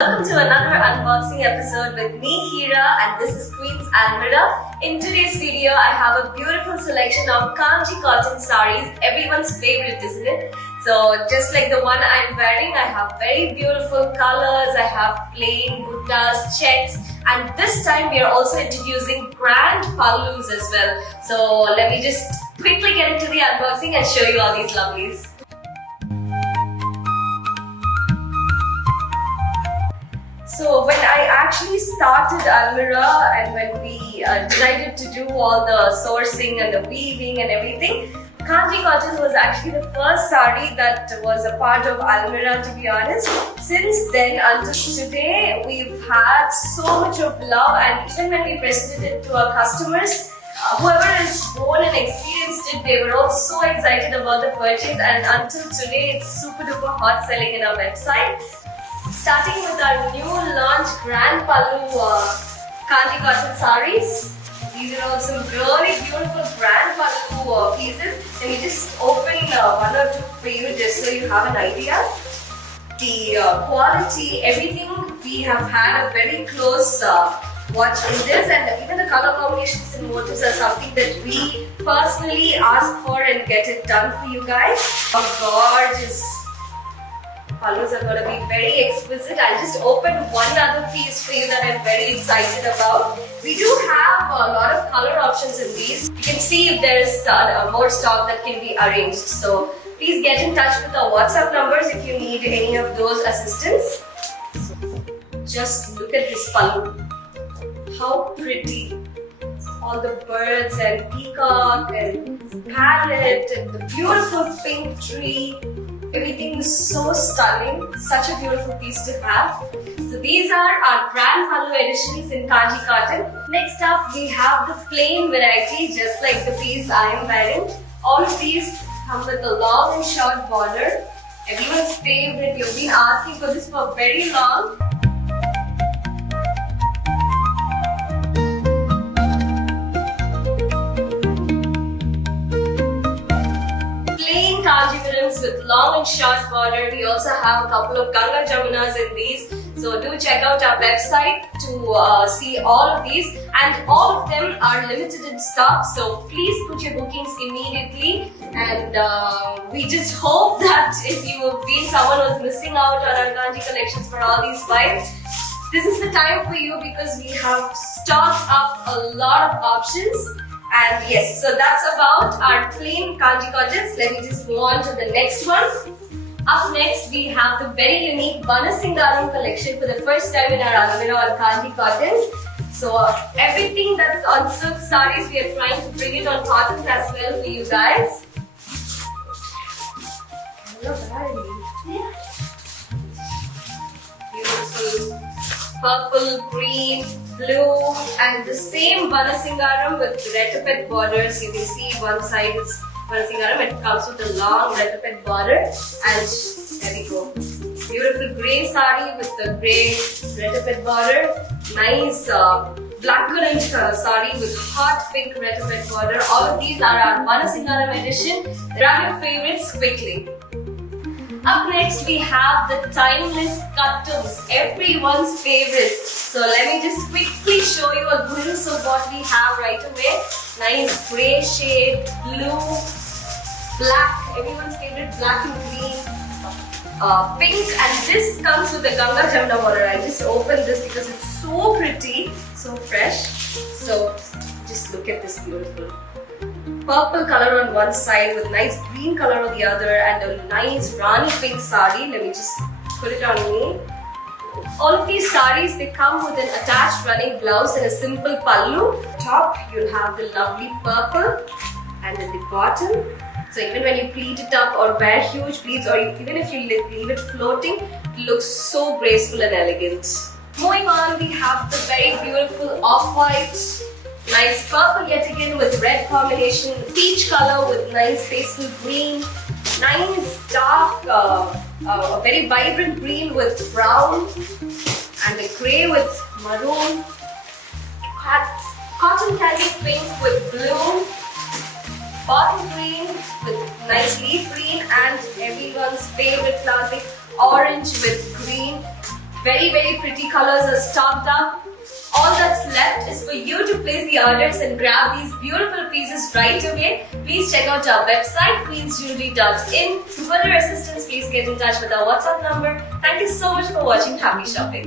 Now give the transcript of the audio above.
Welcome to another unboxing episode with me, Hira, and this is Queen's Almira. In today's video, I have a beautiful selection of Kanji cotton sarees, everyone's favorite, isn't it? So, just like the one I'm wearing, I have very beautiful colors, I have plain buttas, checks, and this time we are also introducing grand pallus as well. So, let me just quickly get into the unboxing and show you all these lovelies. So when I actually started Almira and when we decided to do all the sourcing and the weaving and everything, Kanji cotton was actually the first sari that was a part of Almira, to be honest. Since then until today, we've had so much of love, and even when we presented it to our customers, whoever has worn and experienced it, they were all so excited about the purchase, and until today it's super duper hot selling in our website. Starting with our new launch Grand Pallu Kanji cotton sarees. These are all some really beautiful Grand Pallu pieces. Let me just open one or two for you just so you have an idea. The quality, everything, we have had a very close watch in this, and even the color combinations and motifs are something that we personally ask for and get it done for you guys. A gorgeous pallus are going to be very exquisite. I'll just open one other piece for you that I'm very excited about. We do have a lot of color options in these. You can see if there is more stock that can be arranged. So please get in touch with our WhatsApp numbers if you need any of those assistance. Just look at this pallu. How pretty. All the birds and peacock and parrot and the beautiful pink tree. Everything is so stunning, such a beautiful piece to have. So these are our Grand Pallu editions in Kanji cotton. Next up, we have the plain variety, just like the piece I am wearing. All of these come with a long and short border. Everyone's favorite, you've been asking for this for very long. Kanjivarams with long and short border. We also have a couple of Ganga Jamunas in these. So do check out our website to see all of these, and all of them are limited in stock. So please put your bookings immediately, and we just hope that if you have been someone who's missing out on our Kanji collections for all these vibes, this is the time for you because we have stocked up a lot of options. And yes, so that's about our plain Kanji cottons. Let me just move on to the next one. Up next, we have the very unique Banasingaram collection for the first time in our Almira on Kanji cottons. So everything that's on silk sarees, we are trying to bring it on cottons as well for you guys. Beautiful purple, green, blue, and the same Banasingaram with retapet borders. You can see one side is Banasingaram, it comes with a long retapet border, and there we go. Beautiful grey sari with the grey retapet border. Nice blackcurrant sari with hot pink retapet border. All of these are our Banasingaram edition. Grab your favorites quickly. Up next, we have the timeless cuttums, everyone's favorites. So let me just quickly show you a glimpse of what we have right away. Nice grey shade, blue, black, everyone's favorite black and green, pink, and this comes with the Ganga Jamuna border. I just opened this because it's so pretty, so fresh. So just look at this beautiful purple color on one side with nice green color on the other, and a nice Rani pink sari. Let me just put it on me. All of these saris, they come with an attached running blouse and a simple pallu. Top, you'll have the lovely purple, and at the bottom, so even when you pleat it up or wear huge pleats, or even if you leave it floating, it looks so graceful and elegant. Moving on, we have the very beautiful off-white. Nice purple yet again with red combination, peach color with nice pastel green, nice dark, a very vibrant green with brown, and a grey with maroon, cotton candy pink with blue, bottle green with nice leaf green, and everyone's favorite classic orange with green. Very, very pretty colors are stocked up. All that's left is for you to place the orders and grab these beautiful pieces right away. Please check out our website, queensjewelry.in. For further assistance, please get in touch with our WhatsApp number. Thank you so much for watching. Happy shopping.